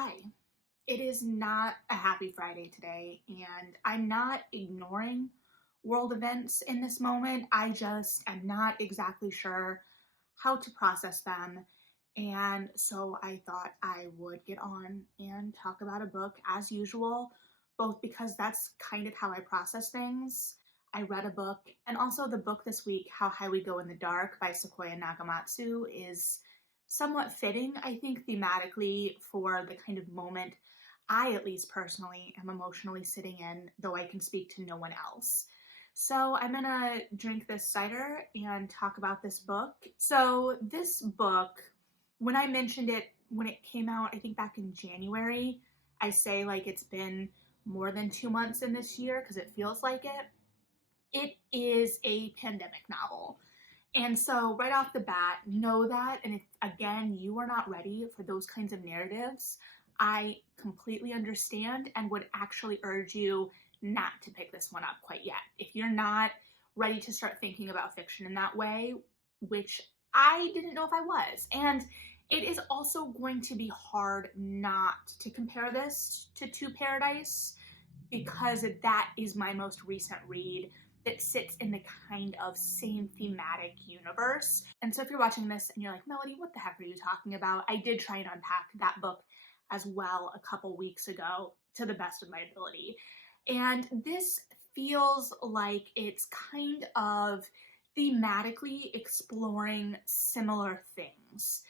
Hi. It is not a happy Friday today, and I'm not ignoring world events in this moment. I just am not exactly sure how to process them. And so I thought I would get on and talk about a book as usual, both because that's kind of how I process things. I read a book, and also the book this week, How High We Go in the Dark by Sequoia Nagamatsu, is somewhat fitting, I think, thematically for the kind of moment I, at least personally, am emotionally sitting in, though I can speak to no one else. So I'm gonna drink this cider and talk about this book. So this book, when I mentioned it when it came out, I think back in January, I say like it's been more than 2 months in this year because it feels like it. It is a pandemic novel. And so, right off the bat, know that. And if, again, you are not ready for those kinds of narratives, I completely understand and would actually urge you not to pick this one up quite yet. If you're not ready to start thinking about fiction in that way, which I didn't know if I was. And it is also going to be hard not to compare this to Two Paradise because that is my most recent read that sits in the kind of same thematic universe. And so if you're watching this and you're like, Melody, what the heck are you talking about? I did try and unpack that book as well a couple weeks ago to the best of my ability. And this feels like it's kind of thematically exploring similar things.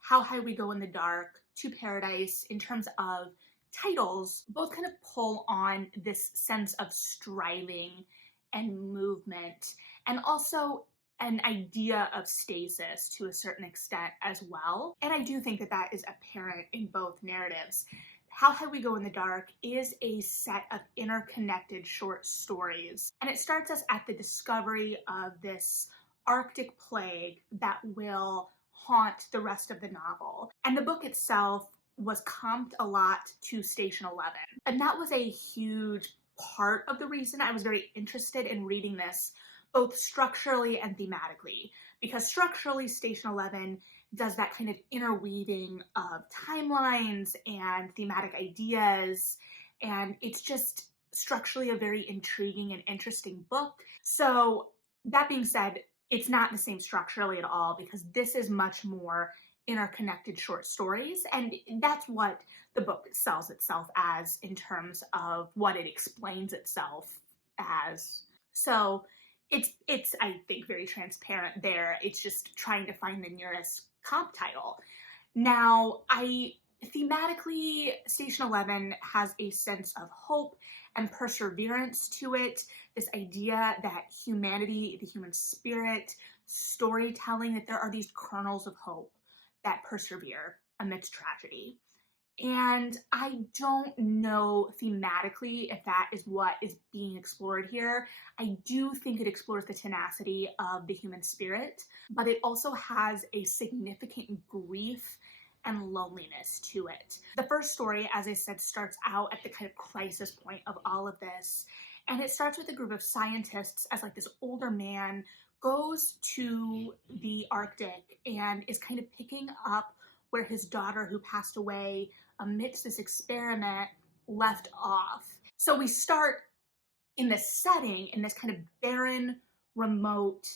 How High We Go in the Dark, To Paradise, in terms of titles, both kind of pull on this sense of striving and movement, and also an idea of stasis to a certain extent as well. And I do think that that is apparent in both narratives. How High We Go in the Dark is a set of interconnected short stories, and it starts us at the discovery of this Arctic plague that will haunt the rest of the novel. And the book itself was comped a lot to Station 11. And that was a huge part of the reason I was very interested in reading this, both structurally and thematically. Because structurally, Station 11 does that kind of interweaving of timelines and thematic ideas, and it's just structurally a very intriguing and interesting book. So that being said, it's not the same structurally at all because this is much more interconnected short stories, and that's what the book sells itself as in terms of what it explains itself as. So it's I think very transparent there. It's just trying to find the nearest comp title. Now, I thematically, Station 11 has a sense of hope and perseverance to it. This idea that humanity, the human spirit, storytelling, that there are these kernels of hope that persevere amidst tragedy. And I don't know thematically if that is what is being explored here. I do think it explores the tenacity of the human spirit, but it also has a significant grief and loneliness to it. The first story, as I said, starts out at the kind of crisis point of all of this. And it starts with a group of scientists as like this older man goes to the Arctic and is kind of picking up where his daughter, who passed away amidst this experiment, left off. So we start in this setting, in this kind of barren, remote,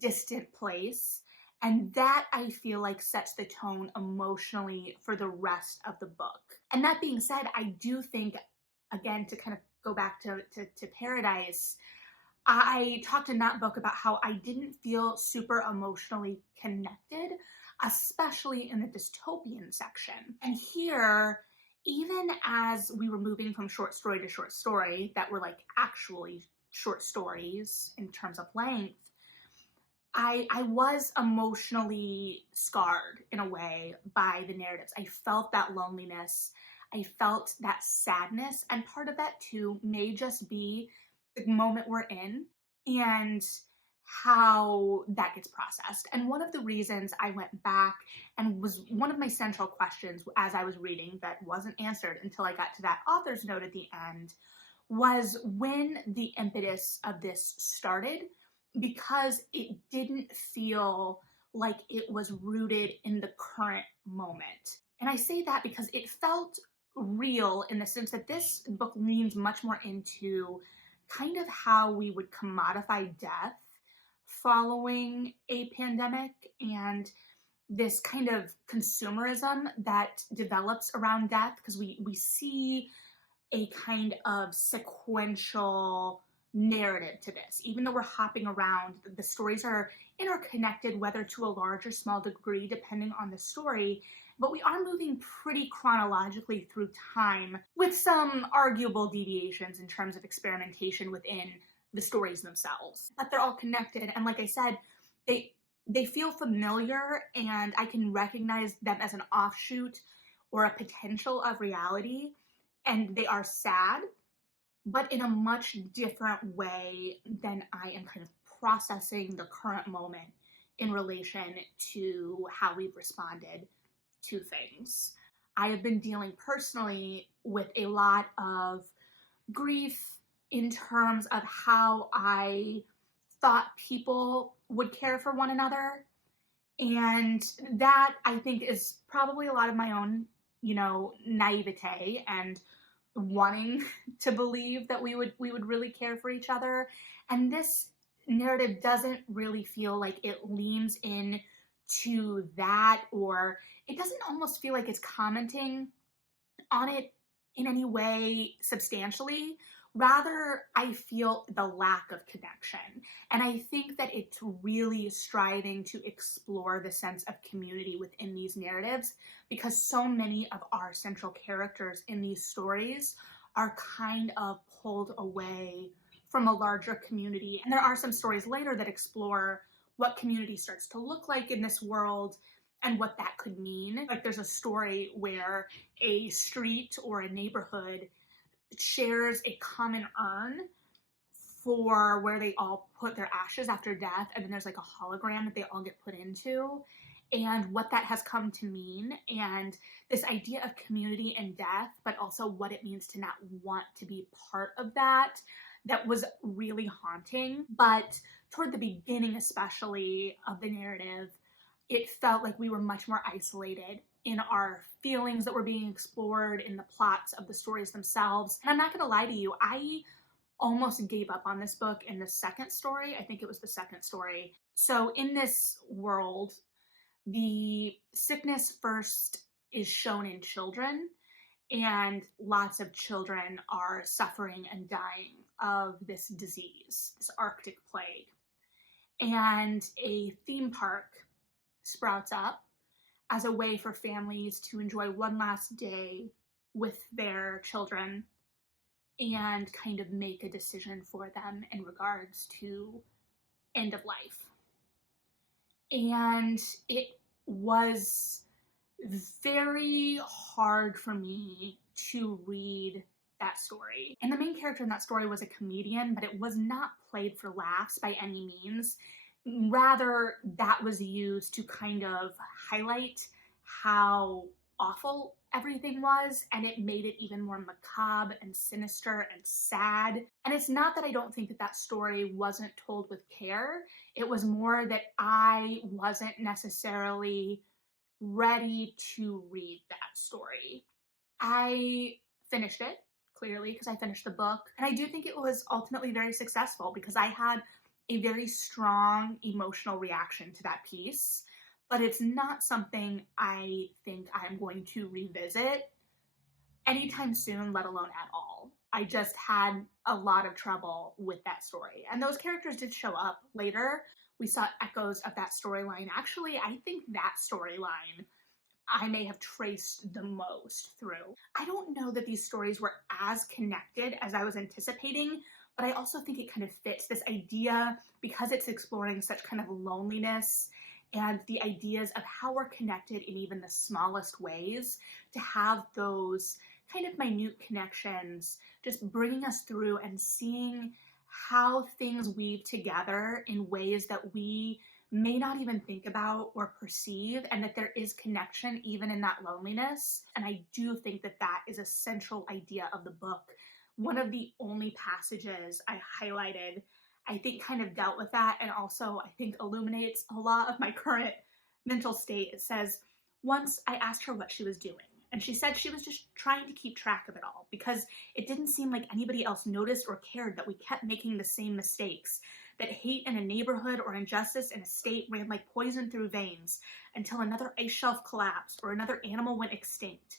distant place. And that, I feel like, sets the tone emotionally for the rest of the book. And that being said, I do think, again, to kind of go back to Paradise, I talked in that book about how I didn't feel super emotionally connected, especially in the dystopian section. And here, even as we were moving from short story to short story that were like actually short stories in terms of length, I was emotionally scarred in a way by the narratives. I felt that loneliness. I felt that sadness. And part of that too may just be the moment we're in and how that gets processed. And one of the reasons I went back and was one of my central questions as I was reading that wasn't answered until I got to that author's note at the end was when the impetus of this started, because it didn't feel like it was rooted in the current moment. And I say that because it felt real in the sense that this book leans much more into kind of how we would commodify death following a pandemic, and this kind of consumerism that develops around death, because we see a kind of sequential narrative to this. Even though we're hopping around, the stories are interconnected, whether to a large or small degree, depending on the story. But we are moving pretty chronologically through time with some arguable deviations in terms of experimentation within the stories themselves. But they're all connected. And like I said, they feel familiar, and I can recognize them as an offshoot or a potential of reality. And they are sad, but in a much different way than I am kind of processing the current moment in relation to how we've responded to things. I have been dealing personally with a lot of grief in terms of how I thought people would care for one another. And that, I think, is probably a lot of my own, naivete and wanting to believe that we would really care for each other. And this narrative doesn't really feel like it leans in to that, or it doesn't almost feel like it's commenting on it in any way substantially. Rather, I feel the lack of connection. And I think that it's really striving to explore the sense of community within these narratives, because so many of our central characters in these stories are kind of pulled away from a larger community. And there are some stories later that explore what community starts to look like in this world and what that could mean. Like, there's a story where a street or a neighborhood shares a common urn for where they all put their ashes after death, and then there's like a hologram that they all get put into, and what that has come to mean, and this idea of community and death, but also what it means to not want to be part of that was really haunting. But toward the beginning, especially, of the narrative, it felt like we were much more isolated in our feelings that were being explored, in the plots of the stories themselves. And I'm not gonna lie to you, I almost gave up on this book in the second story. I think it was the second story. So in this world, the sickness first is shown in children, and lots of children are suffering and dying of this disease, this Arctic plague. And a theme park sprouts up as a way for families to enjoy one last day with their children and kind of make a decision for them in regards to end of life. And it was very hard for me to read that story. And the main character in that story was a comedian, but it was not played for laughs by any means. Rather, that was used to kind of highlight how awful everything was, and it made it even more macabre and sinister and sad. And it's not that I don't think that that story wasn't told with care. It was more that I wasn't necessarily ready to read that story. I finished it, clearly, because I finished the book, and I do think it was ultimately very successful because I had a very strong emotional reaction to that piece, but it's not something I think I'm going to revisit anytime soon, let alone at all. I just had a lot of trouble with that story. And those characters did show up later. We saw echoes of that storyline. Actually, I think that storyline I may have traced the most through. I don't know that these stories were as connected as I was anticipating, but I also think it kind of fits this idea, because it's exploring such kind of loneliness and the ideas of how we're connected in even the smallest ways, to have those kind of minute connections just bringing us through and seeing how things weave together in ways that we may not even think about or perceive, and that there is connection even in that loneliness. And I do think that that is a central idea of the book. One of the only passages I highlighted, I think, kind of dealt with that, and also I think illuminates a lot of my current mental state. It says, Once I asked her what she was doing, and she said she was just trying to keep track of it all because it didn't seem like anybody else noticed or cared that we kept making the same mistakes, that hate in a neighborhood or injustice in a state ran like poison through veins until another ice shelf collapsed or another animal went extinct.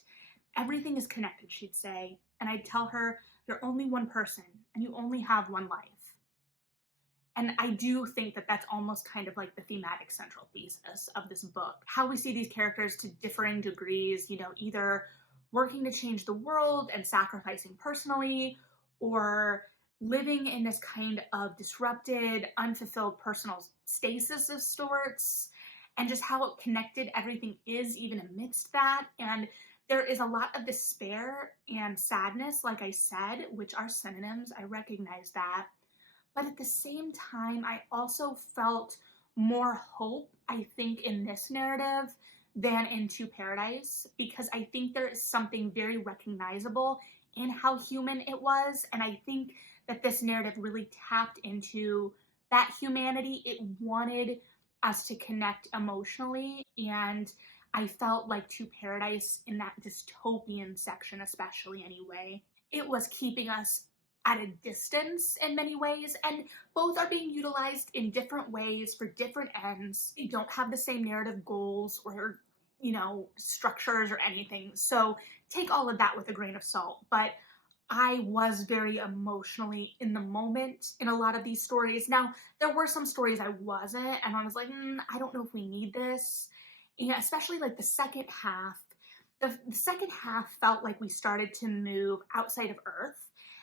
Everything is connected, she'd say, and I'd tell her, you're only one person and you only have one life. And I do think that that's almost kind of like the thematic central thesis of this book. How we see these characters to differing degrees, either working to change the world and sacrificing personally, or living in this kind of disrupted, unfulfilled personal stasis of sorts, and just how connected everything is even amidst that. And there is a lot of despair and sadness, like I said, which are synonyms. I recognize that. But at the same time, I also felt more hope, I think, in this narrative than in To Paradise, because I think there is something very recognizable in how human it was. And I think that this narrative really tapped into that humanity. It wanted us to connect emotionally. And I felt like To Paradise, in that dystopian section, especially anyway, it was keeping us at a distance in many ways, and both are being utilized in different ways for different ends. They don't have the same narrative goals or, structures or anything. So take all of that with a grain of salt. But I was very emotionally in the moment in a lot of these stories. Now, there were some stories I wasn't, and I was like, I don't know if we need this. And especially like the second half. The second half felt like we started to move outside of Earth.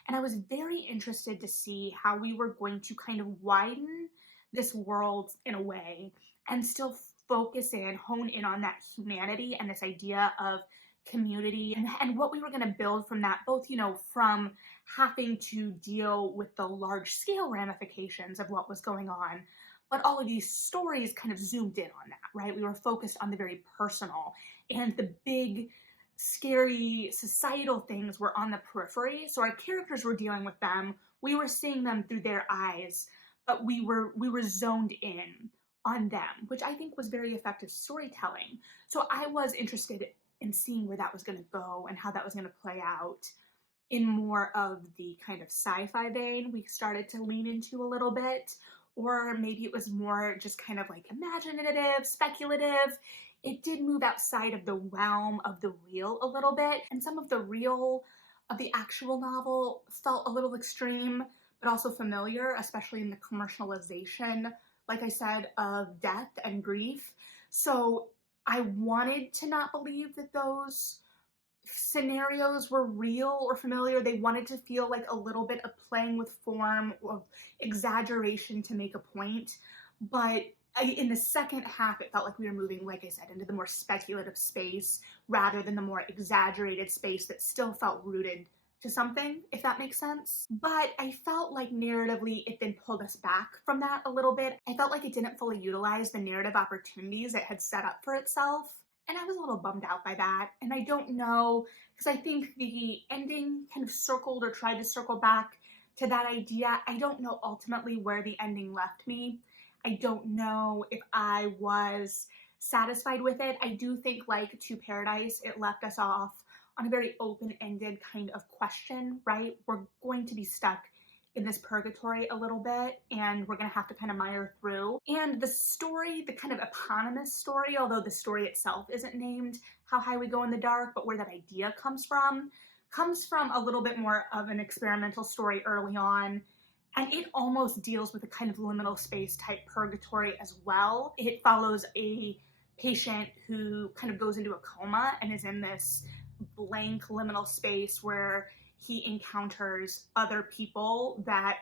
And I was very interested to see how we were going to kind of widen this world in a way and still focus in, hone in on that humanity and this idea of community and what we were going to build from that, both, from having to deal with the large scale ramifications of what was going on. But all of these stories kind of zoomed in on that, right? We were focused on the very personal, and the big scary societal things were on the periphery. So our characters were dealing with them. We were seeing them through their eyes, but we were zoned in on them, which I think was very effective storytelling. So I was interested in seeing where that was going to go and how that was going to play out in more of the kind of sci-fi vein we started to lean into a little bit, or maybe it was more just kind of like imaginative, speculative. It did move outside of the realm of the real a little bit, and some of the real of the actual novel felt a little extreme, but also familiar, especially in the commercialization, like I said, of death and grief. So I wanted to not believe that those scenarios were real or familiar. They wanted to feel like a little bit of playing with form, of exaggeration to make a point. But in the second half, it felt like we were moving, like I said, into the more speculative space rather than the more exaggerated space that still felt rooted to something, if that makes sense. But I felt like narratively it then pulled us back from that a little bit. I felt like it didn't fully utilize the narrative opportunities it had set up for itself. And I was a little bummed out by that. And I don't know, because I think the ending kind of circled or tried to circle back to that idea. I don't know ultimately where the ending left me. I don't know if I was satisfied with it. I do think, like To Paradise, it left us off on a very open-ended kind of question, right? We're going to be stuck in this purgatory a little bit, and we're going to have to kind of mire through. And the story, the kind of eponymous story, although the story itself isn't named How High We Go in the Dark, but where that idea comes from a little bit more of an experimental story early on. And it almost deals with a kind of liminal space type purgatory as well. It follows a patient who kind of goes into a coma and is in this blank liminal space where he encounters other people that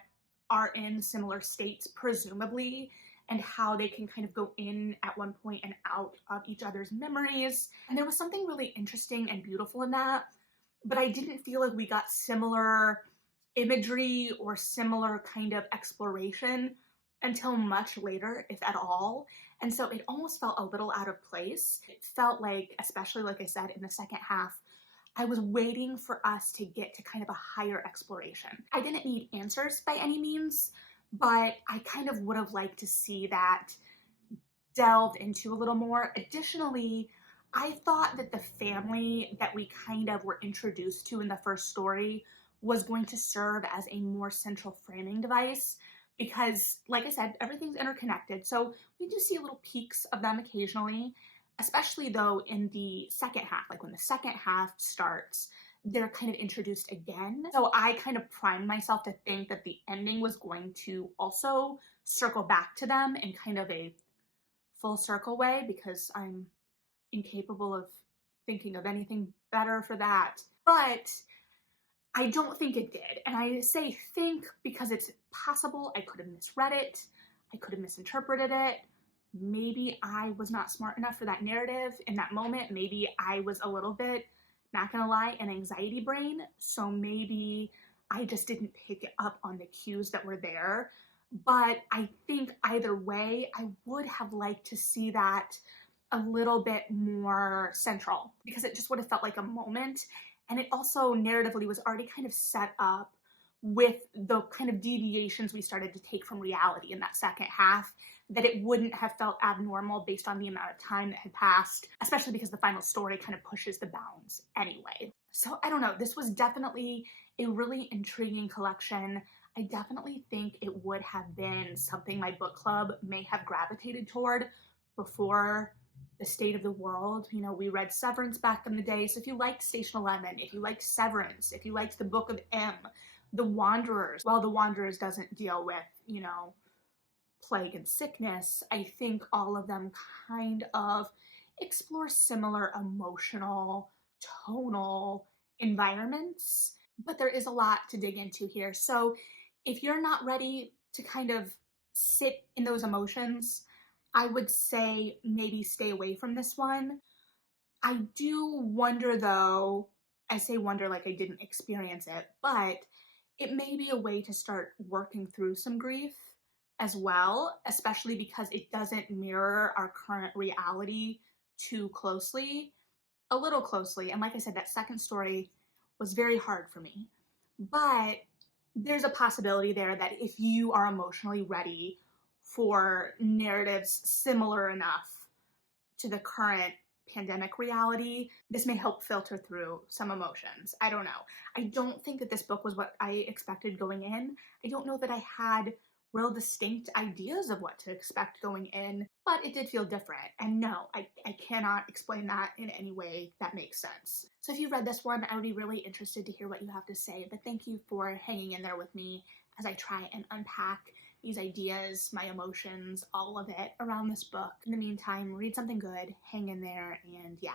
are in similar states, presumably, and how they can kind of go in at one point and out of each other's memories. And there was something really interesting and beautiful in that, but I didn't feel like we got similar imagery or similar kind of exploration until much later, if at all. And so it almost felt a little out of place. It felt like, especially like I said, in the second half, I was waiting for us to get to kind of a higher exploration. I didn't need answers by any means, but I kind of would have liked to see that delved into a little more. Additionally, I thought that the family that we kind of were introduced to in the first story was going to serve as a more central framing device because, like I said, everything's interconnected. So we do see little peaks of them occasionally, especially though in the second half, like when the second half starts, they're kind of introduced again. So I kind of primed myself to think that the ending was going to also circle back to them in kind of a full circle way because I'm incapable of thinking of anything better for that. But I don't think it did. And I say think because it's possible I could have misread it, I could have misinterpreted it. Maybe I was not smart enough for that narrative in that moment. Maybe I was a little bit, not gonna lie, an anxiety brain. So maybe I just didn't pick up on the cues that were there. But I think either way, I would have liked to see that a little bit more central because it just would have felt like a moment. And it also narratively was already kind of set up with the kind of deviations we started to take from reality in that second half, that it wouldn't have felt abnormal based on the amount of time that had passed, especially because the final story kind of pushes the bounds anyway. So I don't know, this was definitely a really intriguing collection. I definitely think it would have been something my book club may have gravitated toward before the state of the world. You know, we read Severance back in the day. So if you liked Station 11, if you liked Severance, if you liked the Book of M, The Wanderers, while The Wanderers doesn't deal with, you know, plague and sickness, I think all of them kind of explore similar emotional, tonal environments. But there is a lot to dig into here. So if you're not ready to kind of sit in those emotions, I would say maybe stay away from this one. I do wonder though, I say wonder like I didn't experience it, but it may be a way to start working through some grief as well, especially because it doesn't mirror our current reality too closely, a little closely. And like I said, that second story was very hard for me. But there's a possibility there that if you are emotionally ready for narratives similar enough to the current pandemic reality, this may help filter through some emotions. I don't know. I don't think that this book was what I expected going in. I don't know that I had real distinct ideas of what to expect going in, but it did feel different. And no, I cannot explain that in any way that makes sense. So if you read this one, I would be really interested to hear what you have to say, but thank you for hanging in there with me as I try and unpack these ideas, my emotions, all of it around this book. In the meantime, read something good, hang in there, and yeah,